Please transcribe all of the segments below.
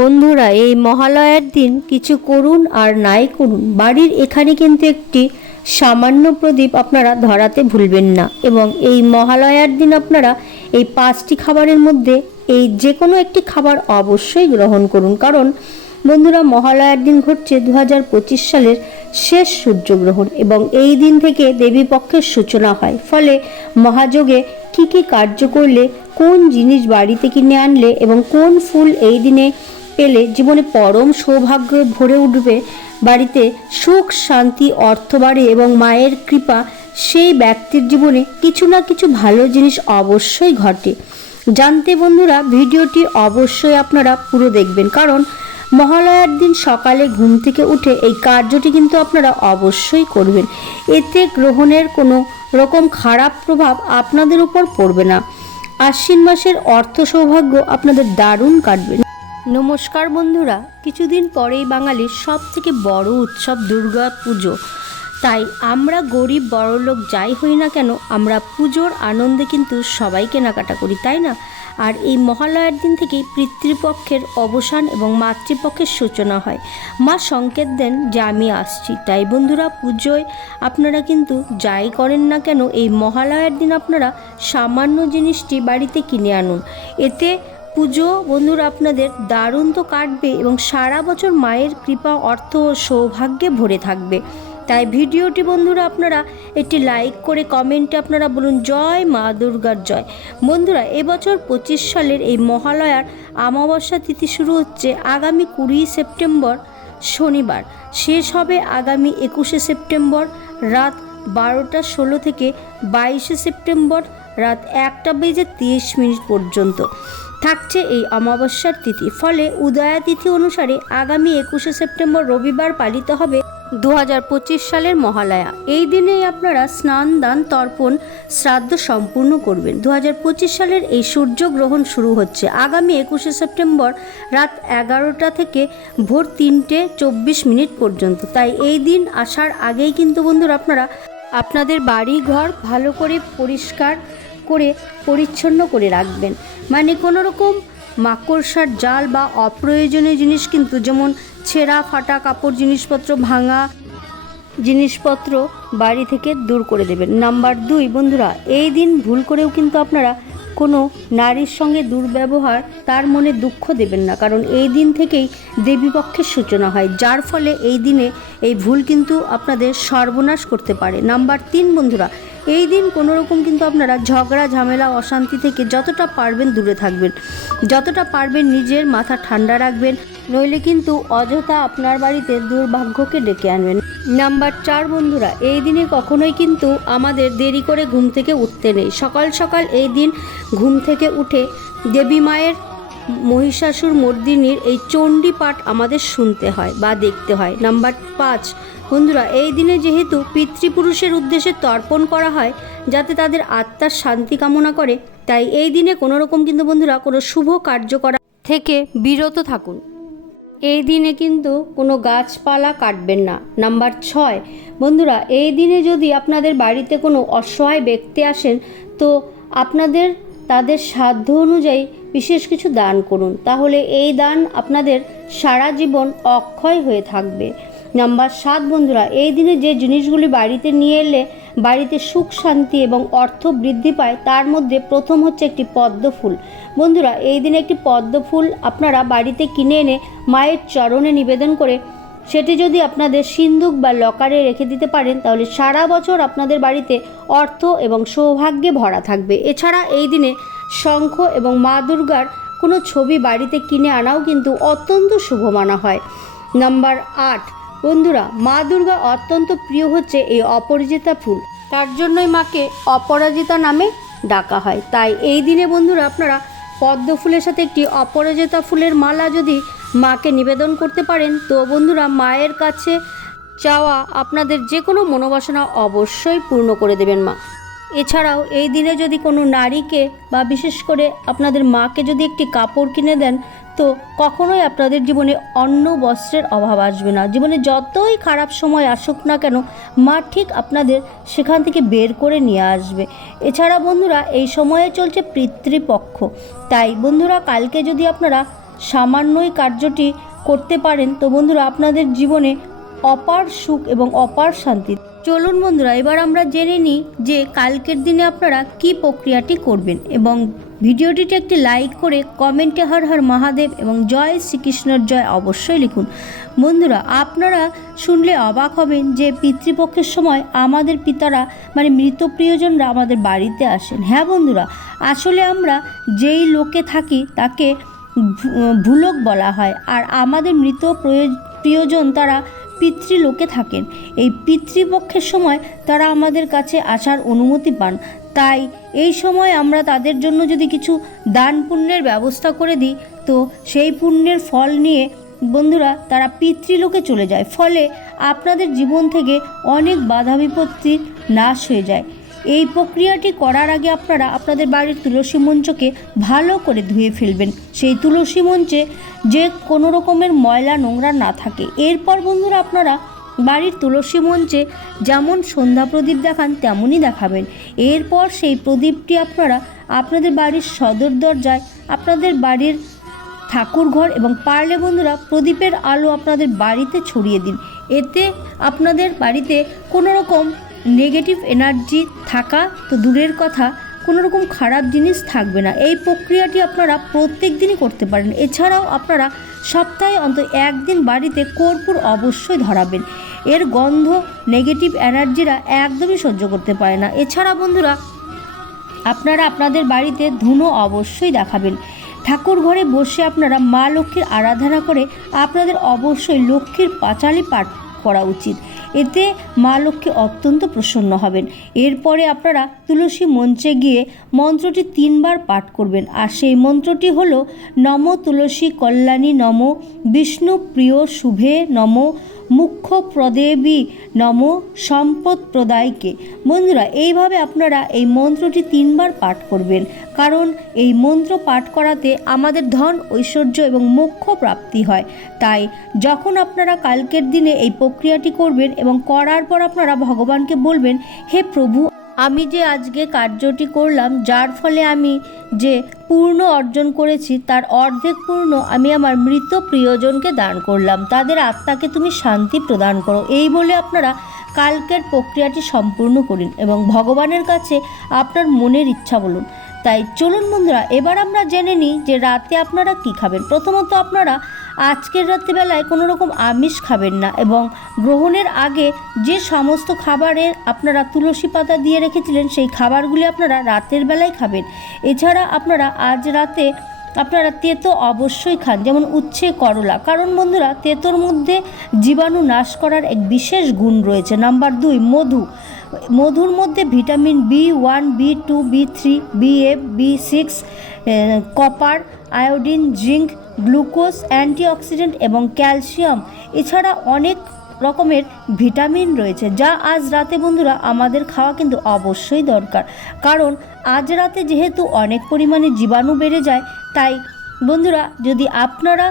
বন্ধুরা, এই মহালয়ার দিন কিছু করুন আর নাই করুন। বাড়ির এখানে কিন্তু একটি সামান্য প্রদীপ আপনারা ধরাতে ভুলবেন না এবং এই মহালয়ার দিন আপনারা এই পাঁচটি খাবারের মধ্যে এই যে কোনো একটি খাবার অবশ্যই গ্রহণ করুন। কারণ বন্ধুরা, মহালয়ার দিন ঘটছে দু হাজার পঁচিশ সালের শেষ সূর্যগ্রহণ এবং এই দিন থেকে দেবী পক্ষের সূচনা হয়। ফলে মহাযোগে কি কি কার্য করলে, কোন জিনিস বাড়িতে কিনে আনলে এবং কোন ফুল এই দিনে পেলে জীবনে পরম সৌভাগ্য ভরে উঠবে বাড়িতে সুখ, শান্তি অর্থ বাড়ে এবং মায়ের কৃপা, সেই ব্যক্তির জীবনে কিছু না কিছু ভালো জিনিস অবশ্যই ঘটে। জানতে বন্ধুরা, ভিডিওটি অবশ্যই আপনারা পুরো দেখবেন। কারণ মহালয়ার দিন সকালে ঘুম থেকে উঠে এই কার্যটি কিন্তু আপনারা অবশ্যই করবেন। এতে গ্রহণের কোনো রকম খারাপ প্রভাব আপনাদের উপর পড়বে না। আশ্বিন মাসের অর্থ সৌভাগ্য আপনাদের দারুণ কাটবে। নমস্কার বন্ধুরা, কিছুদিন পরেই বাঙালির সব থেকে বড় উৎসব দুর্গা পুজো। তাই আমরা গরিব বড়লোক যাই হই না কেন, আমরা পুজোর আনন্দে কিন্তু সবাই কেনাকাটা করি, তাই না? আর এই মহালয়ার দিন থেকেই পিতৃপক্ষের অবসান এবং মাতৃপক্ষের সূচনা হয়। মা সংকেত দেন যে আমি আসছি। তাই বন্ধুরা, পুজোয় আপনারা কিন্তু যাই করেন না কেন, এই মহালয়ার দিন আপনারা সামান্য জিনিসটি বাড়িতে কিনে আনুন। এতে পুজো। বন্ধুরা, আপনাদের দারুণ তো কাটবে এবং সারা বছর মায়ের কৃপা, অর্থ ও সৌভাগ্যে ভরে থাকবে। তাই ভিডিওটি বন্ধুরা, আপনারা একটি লাইক করে কমেন্টে আপনারা বলুন, জয় মা দুর্গার জয়। বন্ধুরা, এবছর পঁচিশ সালের এই মহালয়ার অমাবস্যা তিথি শুরু হচ্ছে আগামী কুড়ি সেপ্টেম্বর শনিবার। শেষ হবে আগামী একুশে সেপ্টেম্বর রাত বারোটা ষোলো থেকে বাইশে সেপ্টেম্বর রাত একটা বেজে তিরিশ মিনিট পর্যন্ত। থাকছে এই অমাবস্যার তিথি। ফলে উদয়া তিথি অনুসারে আগামী একুশে সেপ্টেম্বর রবিবার পালিত হবে দু হাজার পঁচিশ সালের মহালয়া। এই দিনেই আপনারা স্নান, দান, তর্পণ, শ্রাদ্ধ সম্পূর্ণ করবেন। দু হাজার পঁচিশ সালের এই সূর্যগ্রহণ শুরু হচ্ছে। আগামী একুশে সেপ্টেম্বর রাত এগারোটা থেকে ভোর তিনটে চব্বিশ মিনিট পর্যন্ত। তাই এই দিন আসার আগেই কিন্তু বন্ধুরা আপনারা আপনাদের বাড়ি ঘর ভালো করে পরিষ্কার করে পরিচ্ছন্ন করে রাখবেন। মানে কোনো রকম মাকড়সার জাল বা অপ্রয়োজনীয় জিনিস কিন্তু যেমন ছেঁড়া ফাটা কাপড়, জিনিসপত্র ভাঙা জিনিসপত্র বাড়ি থেকে দূর করে দেবেন। নাম্বার দুই, বন্ধুরা, এই দিন ভুল করেও কিন্তু আপনারা কোনো নারীর সঙ্গে দুর্ব্যবহার তার মনে দুঃখ দেবেন না। কারণ এই দিন থেকেই দেবীপক্ষের সূচনা হয়, যার ফলে এই দিনে এই ভুল কিন্তু আপনাদের সর্বনাশ করতে পারে। নাম্বার তিন, বন্ধুরা এই দিন কোনো রকম কিন্তু আপনারা ঝগড়া, ঝামেলা, অশান্তি থেকে যতটা পারবেন দূরে থাকবেন। যতটা পারবেন নিজের মাথা ঠান্ডা রাখবেন, নইলে কিন্তু অযথা আপনার বাড়িতে দুর্ভাগ্যকে ডেকে আনবেন। নাম্বার চার বন্ধুরা, এই দিনে কখনোই কিন্তু আমাদের দেরি করে ঘুম থেকে উঠতে নেই। সকাল সকাল এই দিন ঘুম থেকে উঠে দেবী মায়ের মহিষাসুর মর্দিনীর এই চণ্ডী পাঠ আমাদের শুনতে হয় বা দেখতে হয়। নাম্বার পাঁচ, বন্ধুরা, এই দিনে যেহেতু পিতৃপুরুষের উদ্দেশ্যে তর্পণ করা হয়, যাতে তাদের আত্মার শান্তি কামনা করে, তাই এই দিনে কোনো রকম কিন্তু, বন্ধুরা, কোনো শুভ কার্য করা থেকে বিরত থাকুন। এই দিনে কিন্তু কোনো গাছপালা কাটবেন না। নাম্বার ছয়, বন্ধুরা, এই দিনে যদি আপনাদের বাড়িতে কোনো অসহায় ব্যক্তি আসেন, তো আপনাদের, তাদের সাধ্য অনুযায়ী বিশেষ কিছু দান করুন। তাহলে এই দান আপনাদের সারা জীবন অক্ষয় হয়ে থাকবে। নাম্বার সাত বন্ধুরা, এই দিনে যে জিনিসগুলি বাড়িতে নিয়ে এলে বাড়িতে সুখ, শান্তি এবং অর্থ বৃদ্ধি পায়, তার মধ্যে প্রথম হচ্ছে একটি পদ্ম ফুল। বন্ধুরা, এই দিনে একটি পদ্ম ফুল আপনারা বাড়িতে কিনে এনে মায়ের চরণে নিবেদন করে সেটি যদি আপনাদের সিন্দুক বা লকারে রেখে দিতে পারেন, তাহলে সারা বছর আপনাদের বাড়িতে অর্থ এবং সৌভাগ্যে ভরা থাকবে। এছাড়া এই দিনে শঙ্খ এবং মা দুর্গার কোনো ছবি বাড়িতে কিনে আনাও কিন্তু অত্যন্ত শুভ মানা হয়। নাম্বার আট, বন্ধুরা, মা দুর্গা অত্যন্ত প্রিয় হচ্ছে এই অপরাজিতা ফুল। তার জন্যই মাকে অপরাজিতা নামে ডাকা হয়। তাই এই দিনে বন্ধুরা, আপনারা পদ্ম ফুলের সাথে একটি অপরাজিতা ফুলের মালা যদি মাকে নিবেদন করতে পারেন, তো বন্ধুরা, মায়ের কাছে চাওয়া আপনাদের যে কোনো মনোবাসনা অবশ্যই পূর্ণ করে দেবেন মা। এছাড়াও এই দিনে যদি কোনো নারীকে বা বিশেষ করে আপনাদের মাকে যদি একটি কাপড় কিনে দেন, তো কখনোই আপনাদের জীবনে অন্ন বস্ত্রের অভাব আসবে না। জীবনে যতই খারাপ সময় আসুক না কেন, মা ঠিক আপনাদের সেখান থেকে বের করে নিয়ে আসবে। এছাড়া বন্ধুরা, এই সময়ে চলছে পিতৃপক্ষ। তাই বন্ধুরা, কালকে যদি আপনারা সামান্যই কার্যটি করতে পারেন, তো বন্ধুরা আপনাদের জীবনে অপার সুখ এবং অপার শান্তি চলুন বন্ধুরা, এবার আমরা জেনে নিই যে কালকের দিনে আপনারা কি প্রক্রিয়াটি করবেন এবং ভিডিওটিতে একটি লাইক করে কমেন্টে হর হর মহাদেব এবং জয় শ্রীকৃষ্ণর জয় অবশ্যই লিখুন। বন্ধুরা, আপনারা শুনলে অবাক হবেন যে পিতৃপক্ষের সময় আমাদের পিতারা মানে মৃত প্রিয়জনরা আমাদের বাড়িতে আসেন। হ্যাঁ বন্ধুরা, আসলে আমরা যেই লোকে থাকি তাকে ভুলক বলা হয়। আর আমাদের মৃত প্রয়- প্রিয়জন তারা পিতৃলোকে থাকেন। এই পিতৃপক্ষের সময় তারা আমাদের কাছে আসার অনুমতি পান। তাই এই সময় আমরা তাদের জন্য যদি কিছু দান পুণ্যের ব্যবস্থা করে দিই, তো সেই পুণ্যের ফল নিয়ে বন্ধুরা তারা পিতৃলোকে চলে যায়। ফলে আপনাদের জীবন থেকে অনেক বাধা বিপত্তির নাশ হয়ে যায়। এই প্রক্রিয়াটি করার আগে আপনারা আপনাদের বাড়ির তুলসী মঞ্চকে ভালো করে ধুয়ে ফেলবেন। সেই তুলসী মঞ্চে যে কোনো রকমের ময়লা নোংরা না থাকে। এরপর বন্ধুরা আপনারা বাড়ির তুলসী মঞ্চে যেমন সন্ধ্যা প্রদীপ দেখান, তেমনই দেখাবেন। এরপর সেই প্রদীপটি আপনারা আপনাদের বাড়ির সদর দরজায়, আপনাদের বাড়ির ঠাকুরঘর এবং পারলে বন্ধুরা প্রদীপের আলো আপনাদের বাড়িতে ছড়িয়ে দিন। এতে আপনাদের বাড়িতে কোনো রকম নেগেটিভ এনার্জি থাকা তো দূরের কথা কোনো রকম খারাপ জিনিস থাকবে না। এই প্রক্রিয়াটি আপনারা প্রত্যেক দিনই করতে পারেন। এছাড়াও আপনারা সপ্তাহে অন্তত একদিন বাড়িতে কর্পূর অবশ্যই ধরাবেন। এর গন্ধ, নেগেটিভ এনার্জিরা একদমই সহ্য করতে পারে না। এছাড়া বন্ধুরা, আপনারা আপনাদের বাড়িতে ধুনো অবশ্যই দেখাবেন। ঠাকুর ঘরে বসে আপনারা মা লক্ষ্মীর আরাধনা করে আপনাদের অবশ্যই লক্ষ্মীর পাঁচালি পাঠ করা উচিত। এতে মা লক্ষ্মী অত্যন্ত প্রসন্ন হবেন। এরপরে আপনারা তুলসী মঞ্চে গিয়ে মন্ত্রটি তিনবার পাঠ করবেন। আর সেই মন্ত্রটি হলো, নম তুলসী কল্যাণী নম, বিষ্ণু প্রিয় শুভে নম মুখ্য প্রদেবী নম সম্পদ প্রদায়কে বন্ধুরা, এইভাবে আপনারা এই মন্ত্রটি তিনবার পাঠ করবেন। কারণ এই মন্ত্র পাঠ করাতে আমাদের ধন, ঐশ্বর্য এবং মোক্ষ প্রাপ্তি হয়। তাই যখন আপনারা কালকের দিনে এই প্রক্রিয়াটি করবেন এবং করার পর আপনারা ভগবানকে বলবেন, হে প্রভু আমি যে আজকে কার্যটি করলাম, যার ফলে আমি যে পূর্ণ অর্জন করেছি, তার অর্ধেক পূর্ণ আমি আমার মৃত প্রিয়জনকে দান করলাম। তাদের আত্মাকে তুমি শান্তি প্রদান করো। এই বলে আপনারা কালকের প্রক্রিয়াটি সম্পূর্ণ করুন এবং ভগবানের কাছে আপনার মনের ইচ্ছা বলুন। তাই চলুন বন্ধুরা, এবার আমরা জেনে নিই যে রাতে আপনারা কি খাবেন। প্রথমত আপনারা আজকের রাত্রিবেলায় কোনো রকম আমিষ খাবেন না এবং গ্রহণের আগে যে সমস্ত খাবারে আপনারা তুলসী পাতা দিয়ে রেখেছিলেন, সেই খাবারগুলি আপনারা রাতের বেলায় খাবেন। এছাড়া আপনারা আজ রাতে আপনারা তেতো অবশ্যই খান, যেমন উচ্ছে, করলা। কারণ বন্ধুরা, তেতোর মধ্যে জীবাণু নাশ করার এক বিশেষ গুণ রয়েছে। নাম্বার দুই, মধু। মধুর মধ্যে vitamin B one, B two, B three, B F, B six copper, iodine, zinc glucose, antioxidant এবং ক্যালসিয়াম এছাড়া অনেক রকমের ভিটামিন রয়েছে, যা আজ রাতে বন্ধুরা আমাদের খাওয়া কিন্তু অবশ্যই দরকার। কারণ আজ রাতে যেহেতু অনেক পরিমাণে জীবাণু বেড়ে যায়, তাই বন্ধুরা যদি আপনারা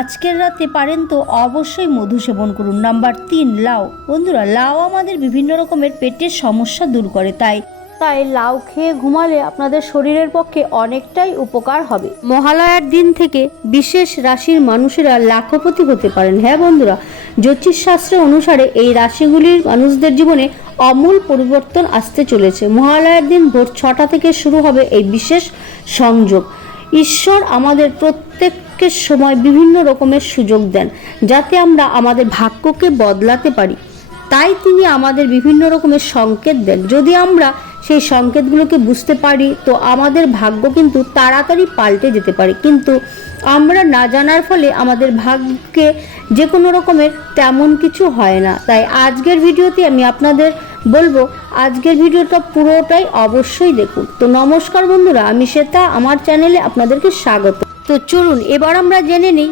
আজকের রাতে পারেন তো অবশ্যই মধু সেবন করুন। নাম্বার তিন, লাউ। বন্ধুরা, লাউ আমাদের বিভিন্ন রকমের পেটের সমস্যা দূর করে, তাই তাই লাউ খেয়ে ঘুমালে আপনাদের শরীরের পক্ষে অনেকটাই উপকার হবে। মহালয়ার দিন থেকে বিশেষ রাশির মানুষেরা লাখপতি হতে পারেন। হ্যাঁ বন্ধুরা, জ্যোতিষশাস্ত্র অনুসারে এই রাশিগুলির মানুষদের জীবনে অমূল পরিবর্তন আসতে চলেছে। মহালয়ার দিন ভোর ছটা থেকে শুরু হবে এই বিশেষ সংযোগ। ঈশ্বর আমাদের প্রত্যেকের সময় বিভিন্ন রকমের সুযোগ দেন, যাতে আমরা আমাদের ভাগ্যকে বদলাতে পারি। তাই তিনি আমাদের বিভিন্ন রকমের সংকেত দেন। যদি আমরা সেই সংকেতগুলোকে বুঝতে পারি, তো আমাদের ভাগ্য কিন্তু তাড়াতাড়ি পাল্টে যেতে পারে। কিন্তু আমরা না জানার ফলে আমাদের ভাগ্যে যে কোনো রকমের তেমন কিছু হয় না। তাই আজকের ভিডিওতে আমি আপনাদের বলব, আজকের ভিডিওটা পুরোটাই অবশ্যই দেখুন। তো নমস্কার বন্ধুরা, আমি শ্বেতা, আমার চ্যানেলে আপনাদেরকে স্বাগত। তো চলুন, এবার আমরা জেনে নিই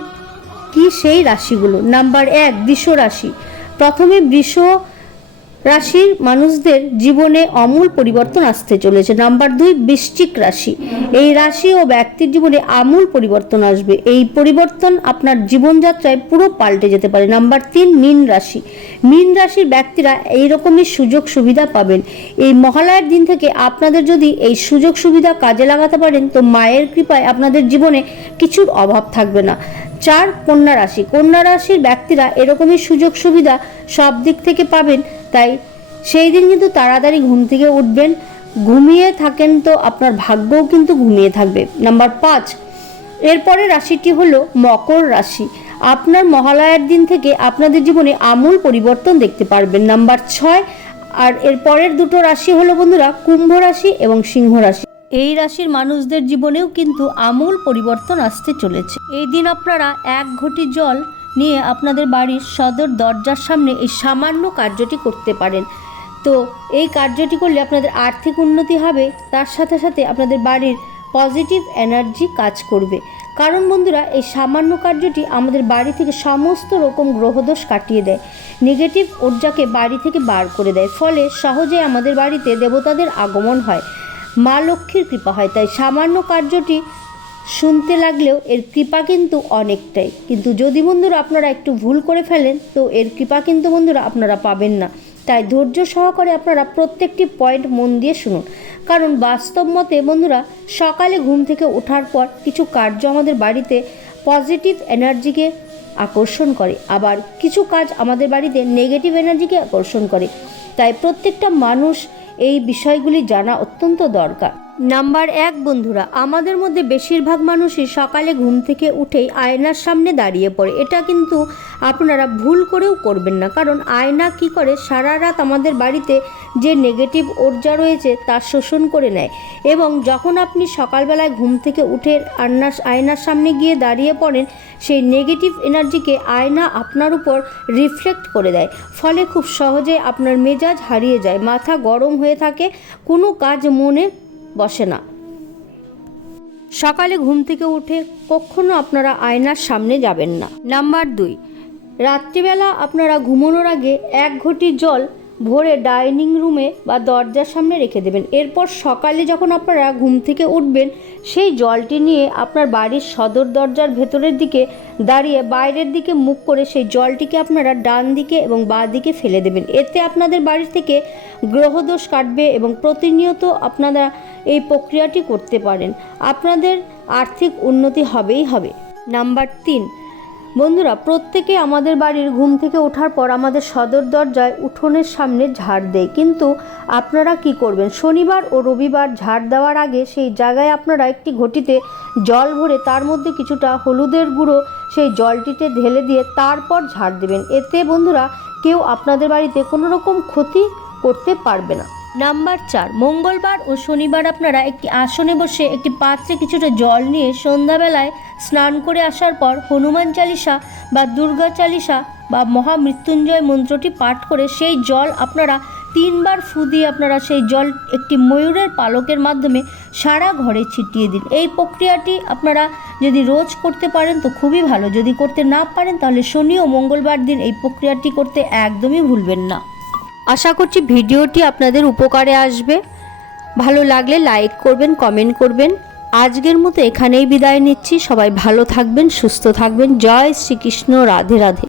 কি সেই রাশিগুলো। নাম্বার এক, বৃষ রাশি। প্রথমে বৃষ রাশির মানুষদের জীবনে অমূল পরিবর্তন আসতে চলেছে। নাম্বার দুই, বৃশ্চিক রাশি। এই রাশি ও ব্যক্তির জীবনে আমূল পরিবর্তন আসবে। এই পরিবর্তন আপনার জীবনযাত্রায় পুরো পাল্টে যেতে পারে। নাম্বার তিন, মীন রাশি। মীন রাশির ব্যক্তিরা এই রকমই সুযোগ সুবিধা পাবেন। এই মহালয়ার দিন থেকে আপনাদের যদি এই সুযোগ সুবিধা কাজে লাগাতে পারেন, তো মায়ের কৃপায় আপনাদের জীবনে কিছুর অভাব থাকবে না। চার কন্যা রাশি। কন্যা রাশির ব্যক্তিরা এরকমই সুযোগ সুবিধা সব দিক থেকে পাবেন, তাই সেই দিন কিন্তু তাড়াতাড়ি ঘুম থেকে উঠবেন। ঘুমিয়ে থাকেন তো আপনার ভাগ্যও কিন্তু ঘুমিয়ে থাকবে। নাম্বার পাঁচ, এরপরে রাশিটি হলো মকর রাশি। আপনার মহালয়ার দিন থেকে আপনাদের জীবনে আমূল পরিবর্তন দেখতে পারবেন। নাম্বার ছয়, আর এর পরের দুটো রাশি হলো বন্ধুরা, কুম্ভ রাশি এবং সিংহ রাশি। এই রাশির মানুষদের জীবনেও কিন্তু আমূল পরিবর্তন আসতে চলেছে। এই দিন আপনারা এক ঘটি জল নিয়ে আপনাদের বাড়ির সদর দরজার সামনে এই সামান্য কার্যটি করতে পারেন। তো এই কার্যটি করলে আপনাদের আর্থিক উন্নতি হবে, তার সাথে সাথে আপনাদের বাড়ির পজিটিভ এনার্জি কাজ করবে। কারণ বন্ধুরা, এই সামান্য কার্যটি আমাদের বাড়ি থেকে সমস্ত রকম গ্রহদোষ কাটিয়ে দেয়। নেগেটিভ ঊর্জাকে বাড়ি থেকে বার করে দেয়। ফলে সহজে আমাদের বাড়িতে দেবতাদের আগমন হয়। মা লক্ষ্মীর কৃপা হয়। তাই সামান্য কার্যটি শুনতে লাগলেও এর কৃপা কিন্তু অনেকটাই। কিন্তু যদি বন্ধুরা আপনারা একটু ভুল করে ফেলেন, তো এর কৃপা কিন্তু বন্ধুরা আপনারা পাবেন না। তাই ধৈর্য সহকারে আপনারা প্রত্যেকটি পয়েন্ট মন দিয়ে শুনুন। কারণ বাস্তব মতে বন্ধুরা, সকালে ঘুম থেকে ওঠার পর কিছু কার্য আমাদের বাড়িতে পজিটিভ এনার্জিকে আকর্ষণ করে। আবার কিছু কাজ আমাদের বাড়িতে নেগেটিভ এনার্জিকে আকর্ষণ করে। তাই প্রত্যেকটা মানুষ এই বিষয়গুলি জানা অত্যন্ত দরকার। নাম্বার এক বন্ধুরা, আমাদের মধ্যে বেশিরভাগ মানুষই সকালে ঘুম থেকে উঠেই আয়নার সামনে দাঁড়িয়ে পড়ে। এটা কিন্তু আপনারা ভুল করেও করবেন না, কারণ আয়না কি করে? সারা রাত আমাদের বাড়িতে যে নেগেটিভ ঊর্জা রয়েছে তা শোষণ করে নেয় এবং যখন আপনি সকালবেলায় ঘুম থেকে উঠে আয়নার আয়নার সামনে গিয়ে দাঁড়িয়ে পড়েন, সেই নেগেটিভ এনার্জিকে আয়না আপনার উপর রিফ্লেক্ট করে দেয়। ফলে খুব সহজে আপনার মেজাজ হারিয়ে যায়, মাথা গরম হয়ে থাকে, কোনো কাজ মনে বসে না। সকালে ঘুম থেকে উঠে কখনো আপনারা আয়নার সামনে যাবেন না। নাম্বার দুই, রাত্রিবেলা আপনারা ঘুমানোর আগে এক ঘটি জল ভরে ডাইনিং রুমে বা দরজার সামনে রেখে দেবেন। এরপর সকালে যখন আপনারা ঘুম থেকে উঠবেন, সেই জলটি নিয়ে আপনার বাড়ির সদর দরজার ভেতরের দিকে দাঁড়িয়ে বাইরের দিকে মুখ করে সেই জলটিকে আপনারা ডান দিকে এবং বাঁ দিকে ফেলে দেবেন। এতে আপনাদের বাড়ি থেকে গ্রহদোষ কাটবে এবং প্রতিনিয়ত আপনারা এই প্রক্রিয়াটি করতে পারেন। আপনাদের আর্থিক উন্নতি হবেই হবে। নাম্বার তিন বন্ধুরা, প্রত্যেকে আমাদের বাড়ির ঘুম থেকে ওঠার পর আমাদের সদর দরজায় উঠোনের সামনে ঝাড় দেয়। কিন্তু আপনারা কি করবেন? শনিবার ও রবিবার ঝাড় দেওয়ার আগে সেই জায়গায় আপনারা একটি ঘটিতে জল ভরে তার মধ্যে কিছুটা হলুদের গুঁড়ো সেই জলটিতে ঢেলে দিয়ে তারপর ঝাড় দেবেন। এতে বন্ধুরা, কেউ আপনাদের বাড়িতে কোনো রকম ক্ষতি করতে পারবে না। নাম্বার চার, মঙ্গলবার ও শনিবার আপনারা একটি আসনে বসে একটি পাত্রে কিছুটা জল নিয়ে সন্ধ্যাবেলায় স্নান করে আসার পর হনুমান চালিসা বা দুর্গা চালিসা বা মহামৃত্যুঞ্জয় মন্ত্রটি পাঠ করে সেই জল আপনারা তিনবার ফু দিয়ে আপনারা সেই জল একটি ময়ূরের পালকের মাধ্যমে সারা ঘরে ছিটিয়ে দিন। এই প্রক্রিয়াটি আপনারা যদি রোজ করতে পারেন তো খুবই ভালো। যদি করতে না পারেন তাহলে শনি ও মঙ্গলবার দিন এই প্রক্রিয়াটি করতে একদমই ভুলবেন না। আশা করছি ভিডিওটি আপনাদের উপকারে আসবে। ভালো লাগলে লাইক করবেন কমেন্ট করবেন। আজকের মতো এখানেই বিদায় নিচ্ছি। সবাই ভালো থাকবেন, সুস্থ থাকবেন। জয় শ্রীকৃষ্ণ। রাধে রাধে।